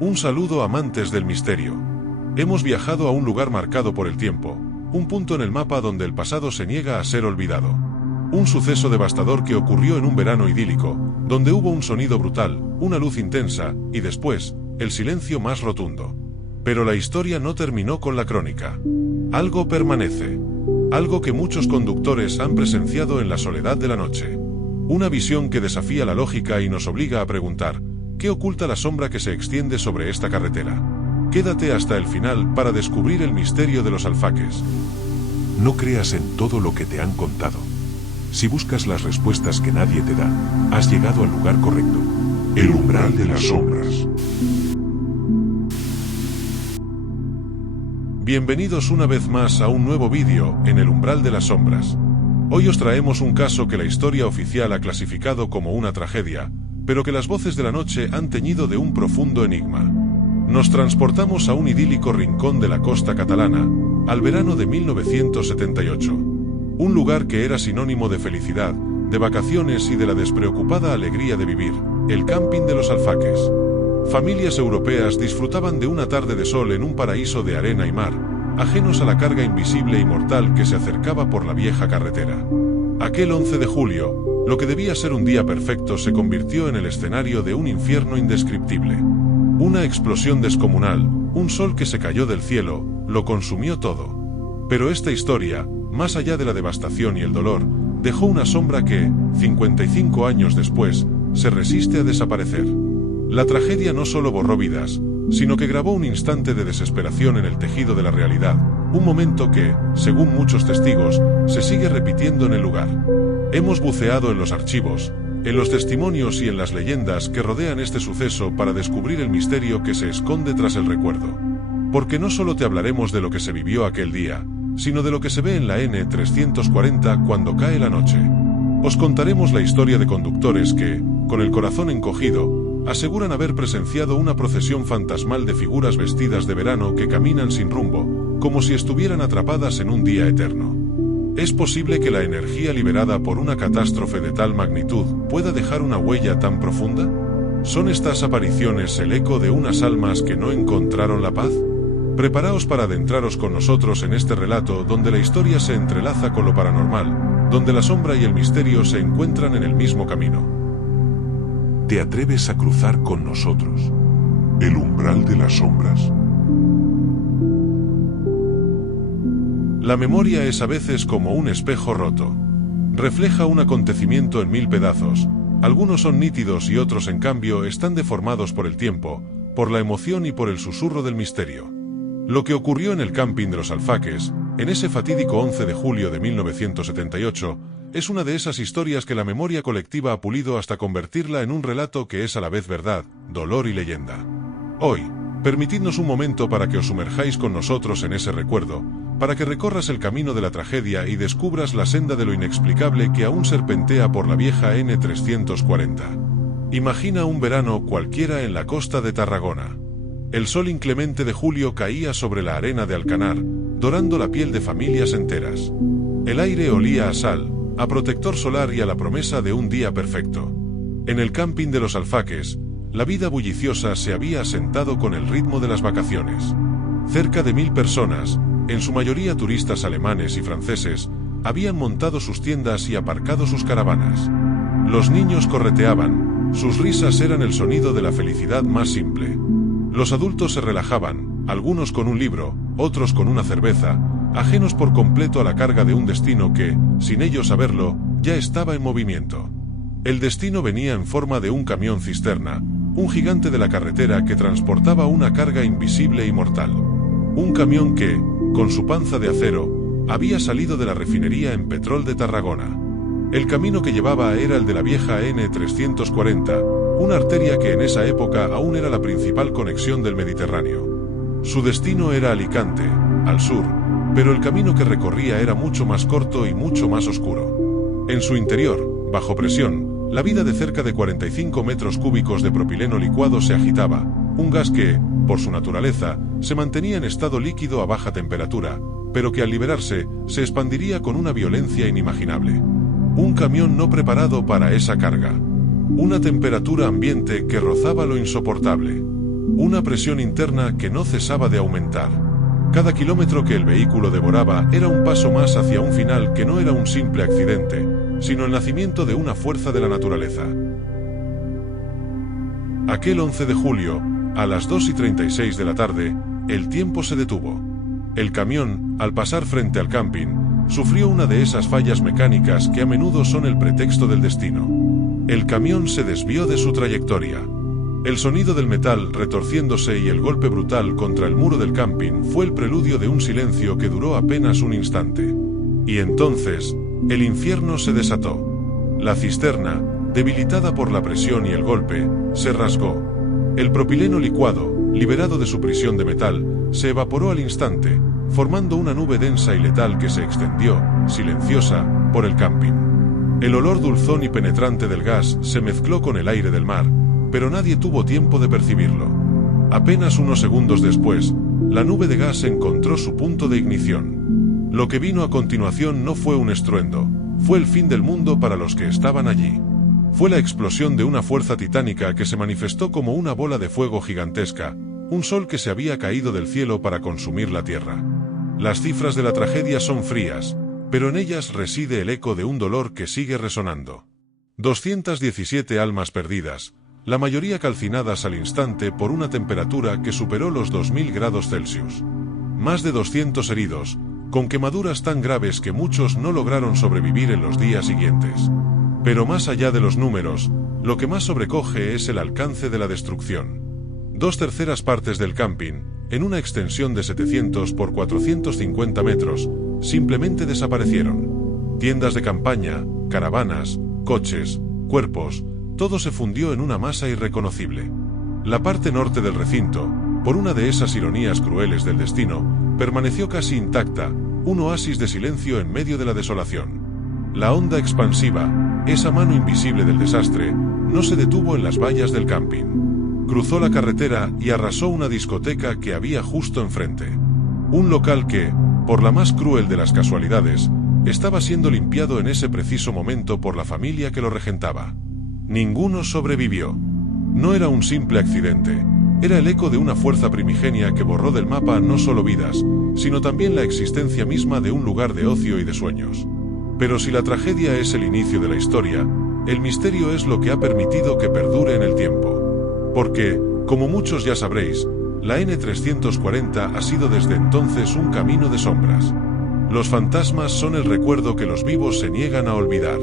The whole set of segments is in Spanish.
Un saludo, amantes del misterio. Hemos viajado a un lugar marcado por el tiempo, un punto en el mapa donde el pasado se niega a ser olvidado. Un suceso devastador que ocurrió en un verano idílico, donde hubo un sonido brutal, una luz intensa, y después, el silencio más rotundo. Pero la historia no terminó con la crónica. Algo permanece. Algo que muchos conductores han presenciado en la soledad de la noche. Una visión que desafía la lógica y nos obliga a preguntar, ¿qué oculta la sombra que se extiende sobre esta carretera? Quédate hasta el final para descubrir el misterio de los alfaques. No creas en todo lo que te han contado. Si buscas las respuestas que nadie te da, has llegado al lugar correcto. El umbral de las sombras. Bienvenidos una vez más a un nuevo vídeo en el umbral de las sombras. Hoy os traemos un caso que la historia oficial ha clasificado como una tragedia, pero que las voces de la noche han teñido de un profundo enigma. Nos transportamos a un idílico rincón de la costa catalana, al verano de 1978. Un lugar que era sinónimo de felicidad, de vacaciones y de la despreocupada alegría de vivir, el camping de los alfaques. Familias europeas disfrutaban de una tarde de sol en un paraíso de arena y mar, ajenos a la carga invisible y mortal que se acercaba por la vieja carretera. Aquel 11 de julio, lo que debía ser un día perfecto se convirtió en el escenario de un infierno indescriptible. Una explosión descomunal, un sol que se cayó del cielo, lo consumió todo. Pero esta historia, más allá de la devastación y el dolor, dejó una sombra que, 55 años después, se resiste a desaparecer. La tragedia no solo borró vidas, sino que grabó un instante de desesperación en el tejido de la realidad, un momento que, según muchos testigos, se sigue repitiendo en el lugar. Hemos buceado en los archivos, en los testimonios y en las leyendas que rodean este suceso para descubrir el misterio que se esconde tras el recuerdo. Porque no solo te hablaremos de lo que se vivió aquel día, sino de lo que se ve en la N340 cuando cae la noche. Os contaremos la historia de conductores que, con el corazón encogido, aseguran haber presenciado una procesión fantasmal de figuras vestidas de verano que caminan sin rumbo, como si estuvieran atrapadas en un día eterno. ¿Es posible que la energía liberada por una catástrofe de tal magnitud pueda dejar una huella tan profunda? ¿Son estas apariciones el eco de unas almas que no encontraron la paz? Preparaos para adentraros con nosotros en este relato donde la historia se entrelaza con lo paranormal, donde la sombra y el misterio se encuentran en el mismo camino. ¿Te atreves a cruzar con nosotros el umbral de las sombras? La memoria es a veces como un espejo roto. Refleja un acontecimiento en 1000 pedazos. Algunos son nítidos y otros, en cambio, están deformados por el tiempo, por la emoción y por el susurro del misterio. Lo que ocurrió en el camping de los alfaques, en ese fatídico 11 de julio de 1978, es una de esas historias que la memoria colectiva ha pulido hasta convertirla en un relato que es a la vez verdad, dolor y leyenda. Hoy, permitidnos un momento para que os sumerjáis con nosotros en ese recuerdo, para que recorras el camino de la tragedia y descubras la senda de lo inexplicable que aún serpentea por la vieja N340. Imagina un verano cualquiera en la costa de Tarragona. El sol inclemente de julio caía sobre la arena de Alcanar, dorando la piel de familias enteras. El aire olía a sal, a protector solar y a la promesa de un día perfecto. En el camping de los alfaques, la vida bulliciosa se había asentado con el ritmo de las vacaciones. Cerca de 1000 personas, en su mayoría turistas alemanes y franceses, habían montado sus tiendas y aparcado sus caravanas. Los niños correteaban, sus risas eran el sonido de la felicidad más simple. Los adultos se relajaban, algunos con un libro, otros con una cerveza, ajenos por completo a la carga de un destino que, sin ellos saberlo, ya estaba en movimiento. El destino venía en forma de un camión cisterna, un gigante de la carretera que transportaba una carga invisible y mortal. Un camión que, con su panza de acero, había salido de la refinería en Petrol de Tarragona. El camino que llevaba era el de la vieja N340, una arteria que en esa época aún era la principal conexión del Mediterráneo. Su destino era Alicante, al sur, pero el camino que recorría era mucho más corto y mucho más oscuro. En su interior, bajo presión, la vida de cerca de 45 metros cúbicos de propileno licuado se agitaba, un gas que, por su naturaleza, se mantenía en estado líquido a baja temperatura, pero que al liberarse, se expandiría con una violencia inimaginable. Un camión no preparado para esa carga. Una temperatura ambiente que rozaba lo insoportable. Una presión interna que no cesaba de aumentar. Cada kilómetro que el vehículo devoraba era un paso más hacia un final que no era un simple accidente, sino el nacimiento de una fuerza de la naturaleza. Aquel 11 de julio, a las 2:36 de la tarde, el tiempo se detuvo. El camión, al pasar frente al camping, sufrió una de esas fallas mecánicas que a menudo son el pretexto del destino. El camión se desvió de su trayectoria. El sonido del metal retorciéndose y el golpe brutal contra el muro del camping fue el preludio de un silencio que duró apenas un instante. Y entonces, el infierno se desató. La cisterna, debilitada por la presión y el golpe, se rasgó. El propileno licuado, liberado de su prisión de metal, se evaporó al instante, formando una nube densa y letal que se extendió, silenciosa, por el camping. El olor dulzón y penetrante del gas se mezcló con el aire del mar, pero nadie tuvo tiempo de percibirlo. Apenas unos segundos después, la nube de gas encontró su punto de ignición. Lo que vino a continuación no fue un estruendo, fue el fin del mundo para los que estaban allí. Fue la explosión de una fuerza titánica que se manifestó como una bola de fuego gigantesca, un sol que se había caído del cielo para consumir la tierra. Las cifras de la tragedia son frías, pero en ellas reside el eco de un dolor que sigue resonando. 217 almas perdidas, la mayoría calcinadas al instante por una temperatura que superó los 2000 grados Celsius. Más de 200 heridos, con quemaduras tan graves que muchos no lograron sobrevivir en los días siguientes. Pero más allá de los números, lo que más sobrecoge es el alcance de la destrucción. 2/3 partes del camping, en una extensión de 700 por 450 metros, simplemente desaparecieron. Tiendas de campaña, caravanas, coches, cuerpos, todo se fundió en una masa irreconocible. La parte norte del recinto, por una de esas ironías crueles del destino, permaneció casi intacta, un oasis de silencio en medio de la desolación. La onda expansiva, esa mano invisible del desastre, no se detuvo en las vallas del camping. Cruzó la carretera y arrasó una discoteca que había justo enfrente. Un local que, por la más cruel de las casualidades, estaba siendo limpiado en ese preciso momento por la familia que lo regentaba. Ninguno sobrevivió. No era un simple accidente, era el eco de una fuerza primigenia que borró del mapa no solo vidas, sino también la existencia misma de un lugar de ocio y de sueños. Pero si la tragedia es el inicio de la historia, el misterio es lo que ha permitido que perdure en el tiempo. Porque, como muchos ya sabréis, la N340 ha sido desde entonces un camino de sombras. Los fantasmas son el recuerdo que los vivos se niegan a olvidar.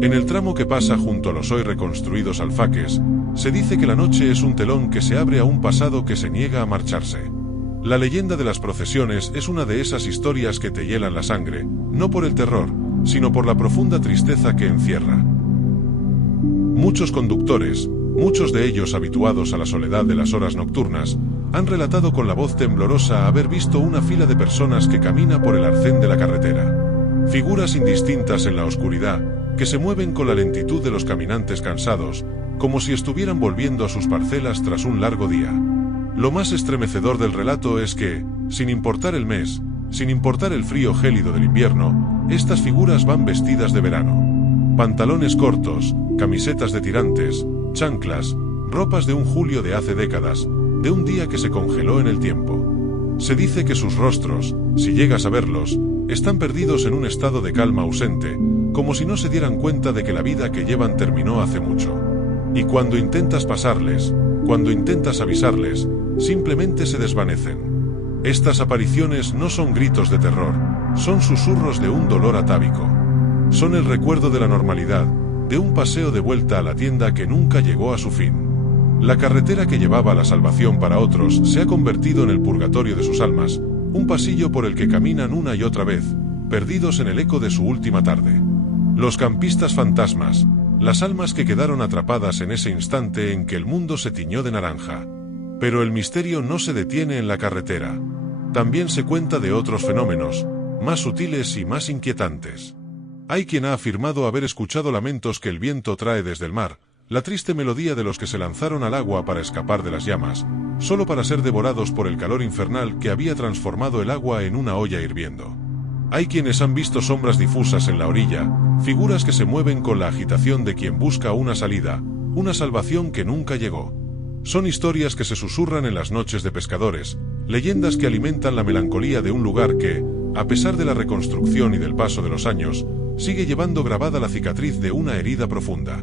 En el tramo que pasa junto a los hoy reconstruidos alfaques, se dice que la noche es un telón que se abre a un pasado que se niega a marcharse. La leyenda de las procesiones es una de esas historias que te hielan la sangre, no por el terror, sino por la profunda tristeza que encierra. Muchos conductores, muchos de ellos habituados a la soledad de las horas nocturnas, han relatado con la voz temblorosa haber visto una fila de personas que camina por el arcén de la carretera. Figuras indistintas en la oscuridad, que se mueven con la lentitud de los caminantes cansados, como si estuvieran volviendo a sus parcelas tras un largo día. Lo más estremecedor del relato es que, sin importar el mes, sin importar el frío gélido del invierno, estas figuras van vestidas de verano. Pantalones cortos, camisetas de tirantes, chanclas, ropas de un julio de hace décadas, de un día que se congeló en el tiempo. Se dice que sus rostros, si llegas a verlos, están perdidos en un estado de calma ausente, como si no se dieran cuenta de que la vida que llevan terminó hace mucho. Y cuando intentas pasarles, cuando intentas avisarles, simplemente se desvanecen. Estas apariciones no son gritos de terror, son susurros de un dolor atávico. Son el recuerdo de la normalidad, de un paseo de vuelta a la tienda que nunca llegó a su fin. La carretera que llevaba a la salvación para otros se ha convertido en el purgatorio de sus almas, un pasillo por el que caminan una y otra vez, perdidos en el eco de su última tarde. Los campistas fantasmas, las almas que quedaron atrapadas en ese instante en que el mundo se tiñó de naranja. Pero el misterio no se detiene en la carretera. También se cuenta de otros fenómenos, más sutiles y más inquietantes. Hay quien ha afirmado haber escuchado lamentos que el viento trae desde el mar, la triste melodía de los que se lanzaron al agua para escapar de las llamas, solo para ser devorados por el calor infernal que había transformado el agua en una olla hirviendo. Hay quienes han visto sombras difusas en la orilla, figuras que se mueven con la agitación de quien busca una salida, una salvación que nunca llegó. Son historias que se susurran en las noches de pescadores, leyendas que alimentan la melancolía de un lugar que, a pesar de la reconstrucción y del paso de los años, sigue llevando grabada la cicatriz de una herida profunda.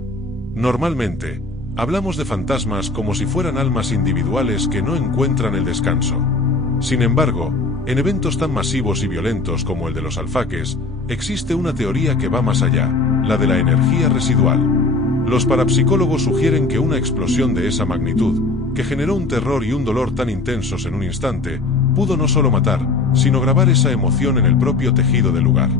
Normalmente, hablamos de fantasmas como si fueran almas individuales que no encuentran el descanso. Sin embargo, en eventos tan masivos y violentos como el de los alfaques, existe una teoría que va más allá, la de la energía residual. Los parapsicólogos sugieren que una explosión de esa magnitud, que generó un terror y un dolor tan intensos en un instante, pudo no solo matar, sino grabar esa emoción en el propio tejido del lugar.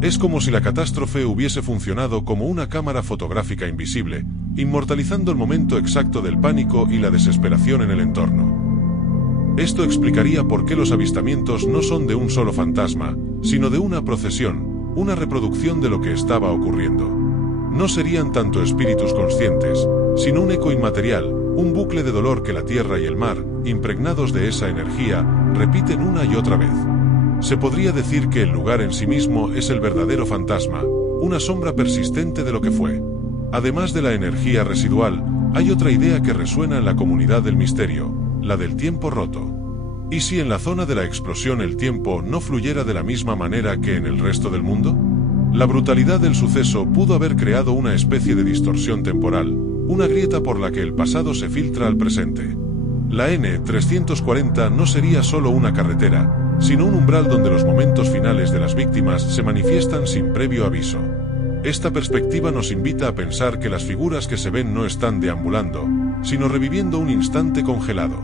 Es como si la catástrofe hubiese funcionado como una cámara fotográfica invisible, inmortalizando el momento exacto del pánico y la desesperación en el entorno. Esto explicaría por qué los avistamientos no son de un solo fantasma, sino de una procesión, una reproducción de lo que estaba ocurriendo. No serían tanto espíritus conscientes, sino un eco inmaterial, un bucle de dolor que la tierra y el mar, impregnados de esa energía, repiten una y otra vez. Se podría decir que el lugar en sí mismo es el verdadero fantasma, una sombra persistente de lo que fue. Además de la energía residual, hay otra idea que resuena en la comunidad del misterio, la del tiempo roto. ¿Y si en la zona de la explosión el tiempo no fluyera de la misma manera que en el resto del mundo? La brutalidad del suceso pudo haber creado una especie de distorsión temporal, una grieta por la que el pasado se filtra al presente. La N340 no sería solo una carretera, sino un umbral donde los momentos finales de las víctimas se manifiestan sin previo aviso. Esta perspectiva nos invita a pensar que las figuras que se ven no están deambulando, sino reviviendo un instante congelado.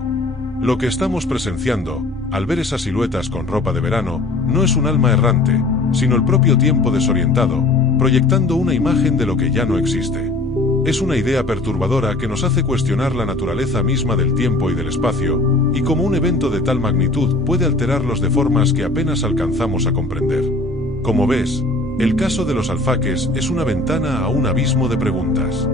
Lo que estamos presenciando, al ver esas siluetas con ropa de verano, no es un alma errante, sino el propio tiempo desorientado, proyectando una imagen de lo que ya no existe. Es una idea perturbadora que nos hace cuestionar la naturaleza misma del tiempo y del espacio, y cómo un evento de tal magnitud puede alterarlos de formas que apenas alcanzamos a comprender. Como ves, el caso de los alfaques es una ventana a un abismo de preguntas.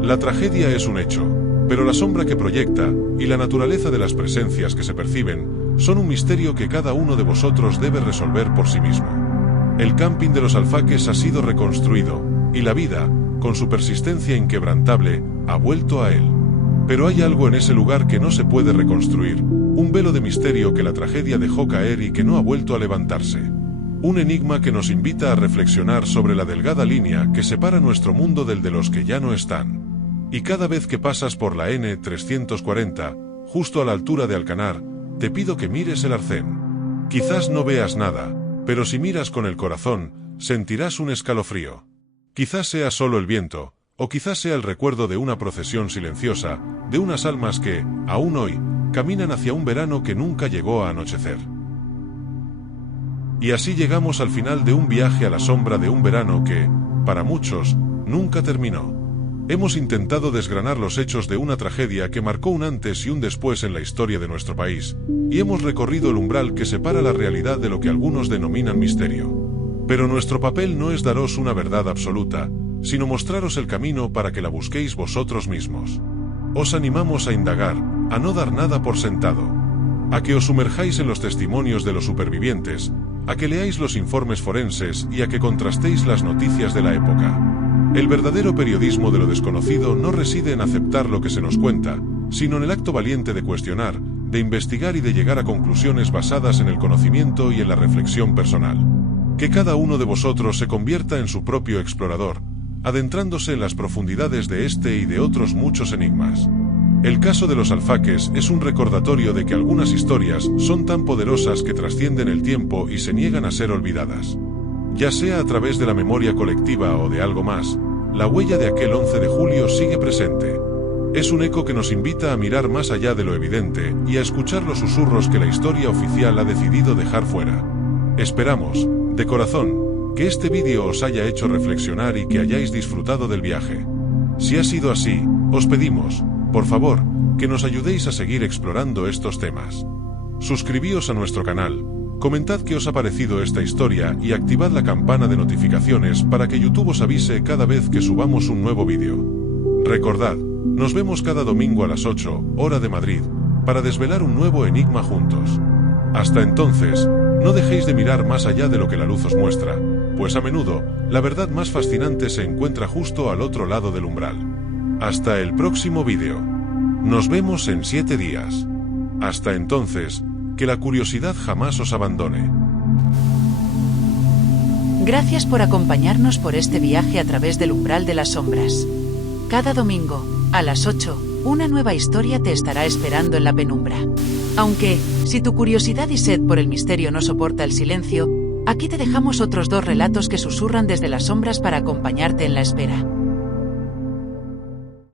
La tragedia es un hecho, pero la sombra que proyecta, y la naturaleza de las presencias que se perciben, son un misterio que cada uno de vosotros debe resolver por sí mismo. El camping de los alfaques ha sido reconstruido, y la vida, con su persistencia inquebrantable, ha vuelto a él. Pero hay algo en ese lugar que no se puede reconstruir, un velo de misterio que la tragedia dejó caer y que no ha vuelto a levantarse. Un enigma que nos invita a reflexionar sobre la delgada línea que separa nuestro mundo del de los que ya no están. Y cada vez que pasas por la N340, justo a la altura de Alcanar, te pido que mires el arcén. Quizás no veas nada, pero si miras con el corazón, sentirás un escalofrío. Quizás sea solo el viento, o quizás sea el recuerdo de una procesión silenciosa, de unas almas que, aún hoy, caminan hacia un verano que nunca llegó a anochecer. Y así llegamos al final de un viaje a la sombra de un verano que, para muchos, nunca terminó. Hemos intentado desgranar los hechos de una tragedia que marcó un antes y un después en la historia de nuestro país, y hemos recorrido el umbral que separa la realidad de lo que algunos denominan misterio. Pero nuestro papel no es daros una verdad absoluta, sino mostraros el camino para que la busquéis vosotros mismos. Os animamos a indagar, a no dar nada por sentado, a que os sumerjáis en los testimonios de los supervivientes, a que leáis los informes forenses y a que contrastéis las noticias de la época. El verdadero periodismo de lo desconocido no reside en aceptar lo que se nos cuenta, sino en el acto valiente de cuestionar, de investigar y de llegar a conclusiones basadas en el conocimiento y en la reflexión personal. Que cada uno de vosotros se convierta en su propio explorador, adentrándose en las profundidades de este y de otros muchos enigmas. El caso de los alfaques es un recordatorio de que algunas historias son tan poderosas que trascienden el tiempo y se niegan a ser olvidadas. Ya sea a través de la memoria colectiva o de algo más, la huella de aquel 11 de julio sigue presente. Es un eco que nos invita a mirar más allá de lo evidente y a escuchar los susurros que la historia oficial ha decidido dejar fuera. Esperamos, de corazón, que este vídeo os haya hecho reflexionar y que hayáis disfrutado del viaje. Si ha sido así, os pedimos, por favor, que nos ayudéis a seguir explorando estos temas. Suscribíos a nuestro canal, comentad qué os ha parecido esta historia y activad la campana de notificaciones para que YouTube os avise cada vez que subamos un nuevo vídeo. Recordad, nos vemos cada domingo a las 8, hora de Madrid, para desvelar un nuevo enigma juntos. Hasta entonces, no dejéis de mirar más allá de lo que la luz os muestra, pues a menudo, la verdad más fascinante se encuentra justo al otro lado del umbral. Hasta el próximo vídeo. Nos vemos en 7 días. Hasta entonces, que la curiosidad jamás os abandone. Gracias por acompañarnos por este viaje a través del umbral de las sombras. Cada domingo, a las 8, una nueva historia te estará esperando en la penumbra. Aunque, si tu curiosidad y sed por el misterio no soporta el silencio, aquí te dejamos otros 2 relatos que susurran desde las sombras para acompañarte en la espera.